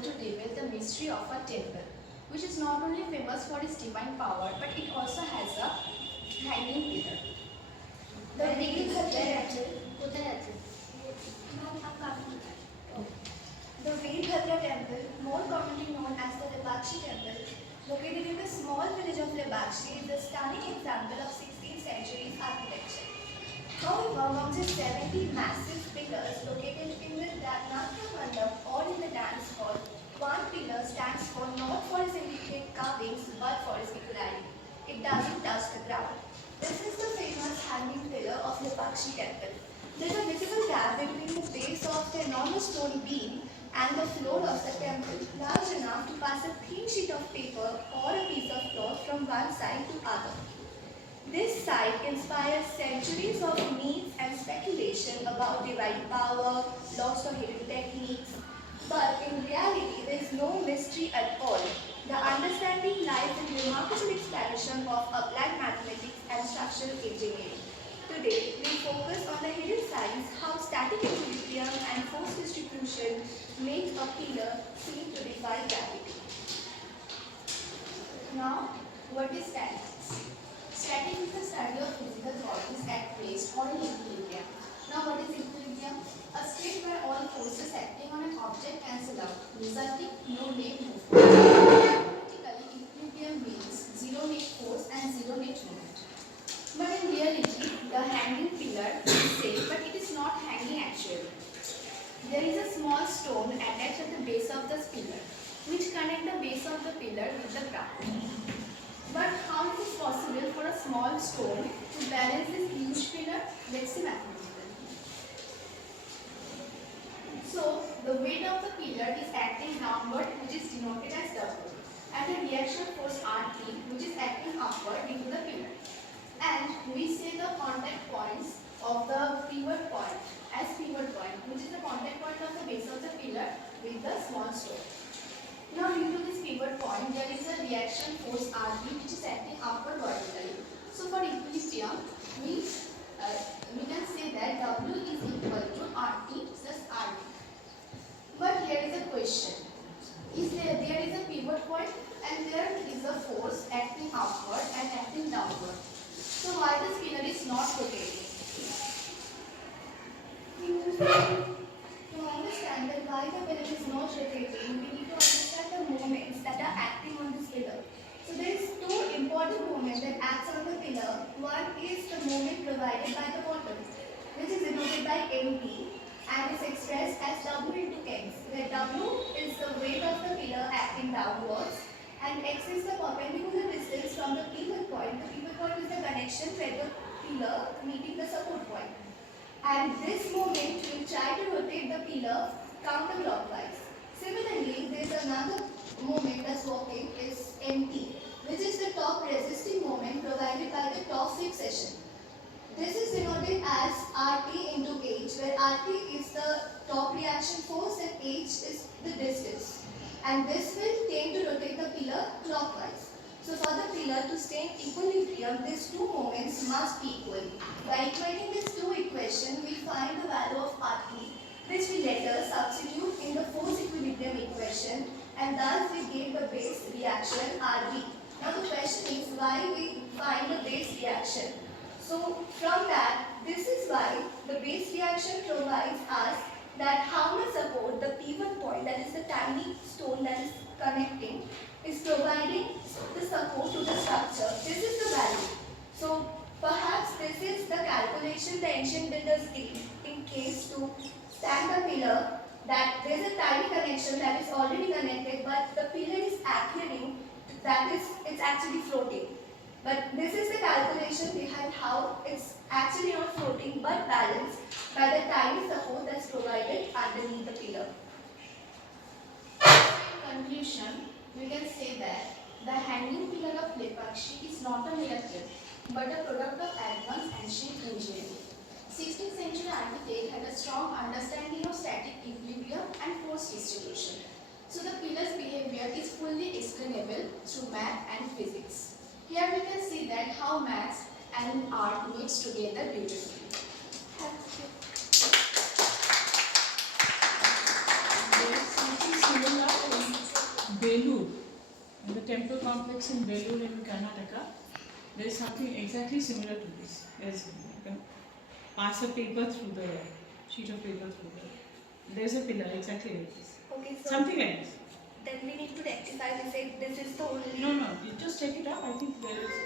going to reveal the mystery of a temple, which is not only famous for its divine power, but it also has a hanging pillar. The Veerbhadra temple, more commonly known as the Lepakshi temple, located in the small village of Lepakshi, is a stunning example of 16th century architecture. However, among the 70 massive pillars located in the Natya Mandap or in the dance hall, one pillar stands for not for its intricate carvings but for its peculiarity. It doesn't touch the ground. This is the famous hanging pillar of Lepakshi temple. There is a visible gap between the base of the enormous stone beam and the floor of the temple, large enough to pass a thin sheet of paper or a piece of cloth from one side to other. This site inspires centuries of myths and speculation about divine power, lost or hidden techniques. But in reality, there is no mystery at all. The understanding lies in remarkable explanation of applied mathematics and structural engineering. Today, we focus on the hidden science, how static equilibrium and force distribution make a pillar seem to defy gravity. Now, what is statics? Static is the study of physical bodies at rest or in equilibrium. Now, what is equilibrium? A state where all forces acting on an object cancel out, resulting no net movement. Theoretically, equilibrium means zero net force and zero net movement. But in reality, the hanging pillar is safe, but it is not hanging actually. There is a small stone attached at the base of the pillar, which connect the base of the pillar with the ground. But how is it possible for a small stone to balance this huge pillar? Let's see mathematically. So, the weight of the pillar is acting downward, which is denoted as W, and the reaction force RT, which is acting upward into the pillar. And we say the contact points of the pivot point as pivot point, which is the contact point of the base of the pillar with the small stone. Now, due to this pivot point, there is a reaction force RB, which is acting upward vertically. So, for equilibrium, we can say that W is equal to RT plus RB. But here is a question: there is a pivot point and there is a force acting upward and acting downward. So, why this pillar is not rotating? To understand that why the pillar is not rotating, we need to understand the moments that are acting on this pillar. So there is two important moments that acts on the pillar. One is the moment provided by the bottom, which is denoted by MT and is expressed as W into X, where W is the weight of the pillar acting downwards and X is the perpendicular distance from the pivot point. The pivot point is the connection where the pillar meeting the support point. And this moment will try to rotate the pillar counterclockwise. Similarly, there is another moment that's working is MT, which is the top resisting moment provided by the top fixation. This is denoted as RT into H, where RT is the top reaction force and H is the distance. And this will tend to rotate the pillar clockwise. So for the pillar to stay in equilibrium, these two moments must be equal. By equating these two equations, we find the value of RT, which we later substitute in the force equilibrium equation, and thus we get the base reaction RB. Now the question is why we find the base reaction. So from that, this is why the base reaction provides us that how much support the pivot point, that is the tiny stone that is connecting, is providing the support to the structure. This is the value. So perhaps this is the calculation the ancient builders did in case to stand the pillar, that there is a tiny connection that is already connected, but the pillar is adhering, that is, it's actually floating. But this is the calculation behind how it's actually not floating but balanced by the tiny support that's provided underneath the pillar. In conclusion, we can say that the hanging pillar of Lepakshi is not a miracle, but a product of advanced ancient engineering. 16th century architect had a strong understanding of static equilibrium and force distribution. So the pillar's behavior is fully explainable through math and physics. Here we can see that how maths and art mix together beautifully. There is something similar temple complex in Belur in Karnataka, there is something exactly similar to this. There's, you can pass a paper through the sheet of paper through the. There's a pillar exactly like this. Okay, so Something like this. then we need to rectify this. Say this is the only. No, you just check it out. I think there is